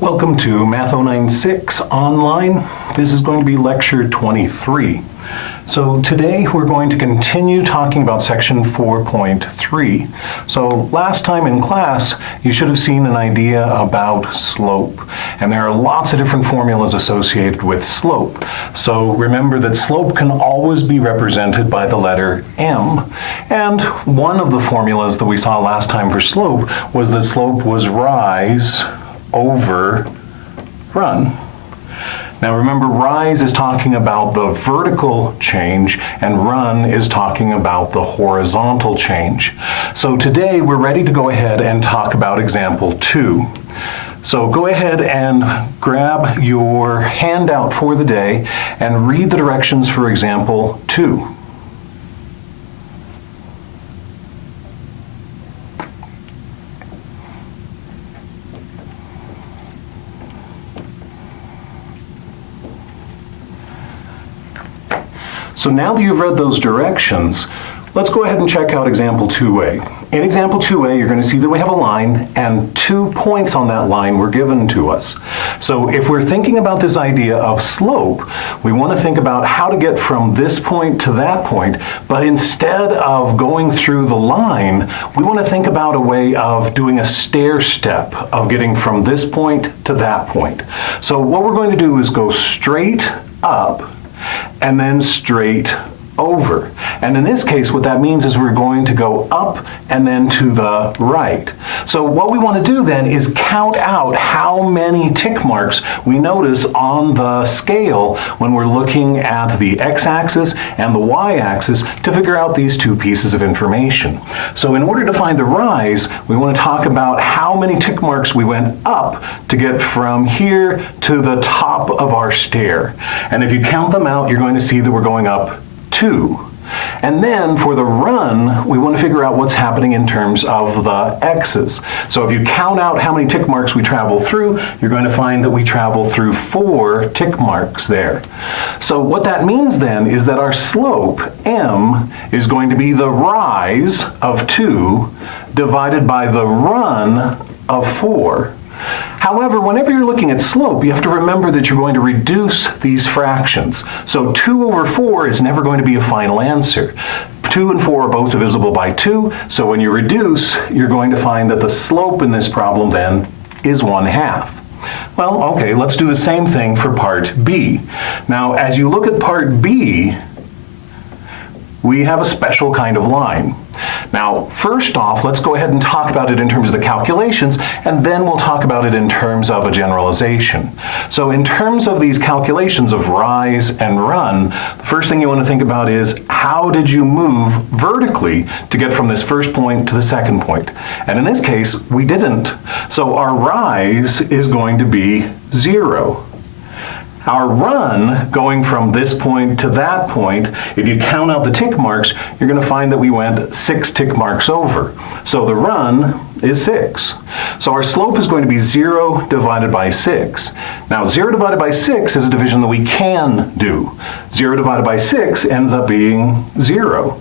Welcome to Math 096 online. This is going to be lecture 23. So today we're going to continue talking about section 4.3. So last time in class you should have seen an idea about slope, and there are lots of different formulas associated with slope. So remember that slope can always be represented by the letter m, and one of the formulas that we saw last time for slope was that slope was rise over run. Now remember, rise is talking about the vertical change and run is talking about the horizontal change. So today we're ready to go ahead and talk about example 2. So go ahead and grab your handout for the day and read the directions for example 2. So now that you've read those directions, let's go ahead and check out example 2a. In example 2a, you're going to see that we have a line and 2 points on that line were given to us. So if we're thinking about this idea of slope, we want to think about how to get from this point to that point, but instead of going through the line, we want to think about a way of doing a stair step of getting from this point to that point. So what we're going to do is go straight up and then straight over. And in this case, what that means is we're going to go up and then to the right. So what we want to do then is count out how many tick marks we notice on the scale when we're looking at the x-axis and the y-axis to figure out these two pieces of information. So in order to find the rise, we want to talk about how many tick marks we went up to get from here to the top of our stair. And if you count them out, you're going to see that we're going up 2. And then for the run, we want to figure out what's happening in terms of the x's. So if you count out how many tick marks we travel through, you're going to find that we travel through 4 tick marks there. So what that means then is that our slope, m, is going to be the rise of 2 divided by the run of 4. However, whenever you're looking at slope, you have to remember that you're going to reduce these fractions. So 2 over 4 is never going to be a final answer. 2 and 4 are both divisible by 2, so when you reduce, you're going to find that the slope in this problem then is 1/2. Well, okay, let's do the same thing for part B. Now, as you look at part B, we have a special kind of line. Now, first off, let's go ahead and talk about it in terms of the calculations, and then we'll talk about it in terms of a generalization. So in terms of these calculations of rise and run, the first thing you want to think about is how did you move vertically to get from this first point to the second point? And in this case, we didn't. So our rise is going to be 0. Our run, going from this point to that point, if you count out the tick marks, you're going to find that we went 6 tick marks over. So the run is 6. So our slope is going to be 0 divided by 6. Now 0 divided by 6 is a division that we can do. 0 divided by 6 ends up being 0.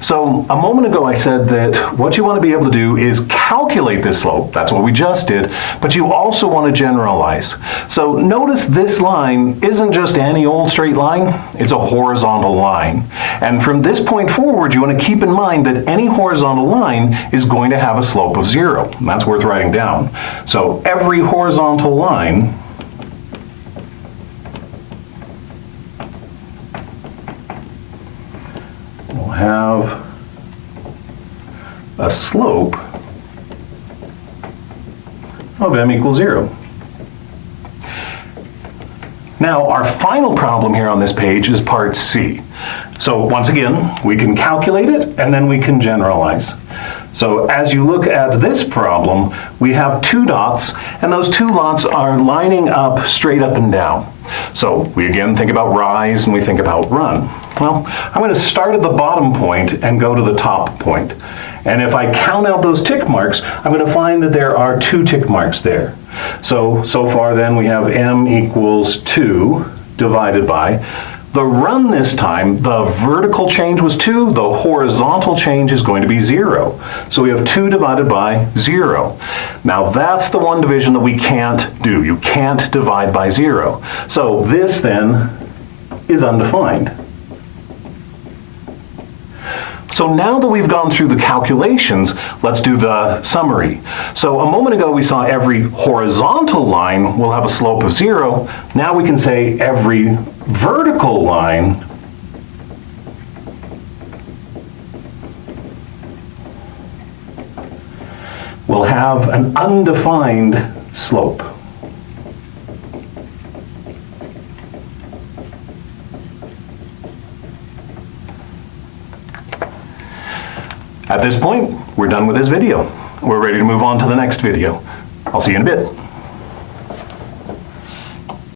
So a moment ago I said that what you want to be able to do is calculate this slope, that's what we just did, but you also want to generalize. So notice this line isn't just any old straight line, it's a horizontal line. And from this point forward, you want to keep in mind that any horizontal line is going to have a slope of 0. That's worth writing down. So every horizontal line will have a slope of m equals 0. Now, our final problem here on this page is part C. So once again, we can calculate it and then we can generalize. So as you look at this problem, we have 2 dots, and those 2 dots are lining up straight up and down. So we again think about rise and we think about run. Well, I'm going to start at the bottom point and go to the top point. And if I count out those tick marks, I'm going to find that there are 2 tick marks there. So far then we have m equals 2 divided by The run this time, the vertical change was 2, the horizontal change is going to be 0. So we have 2 divided by 0. Now that's the one division that we can't do. You can't divide by 0. So this then is undefined. So now that we've gone through the calculations, let's do the summary. So a moment ago we saw every horizontal line will have a slope of 0. Now we can say every vertical line will have an undefined slope. At this point, we're done with this video. We're ready to move on to the next video. I'll see you in a bit.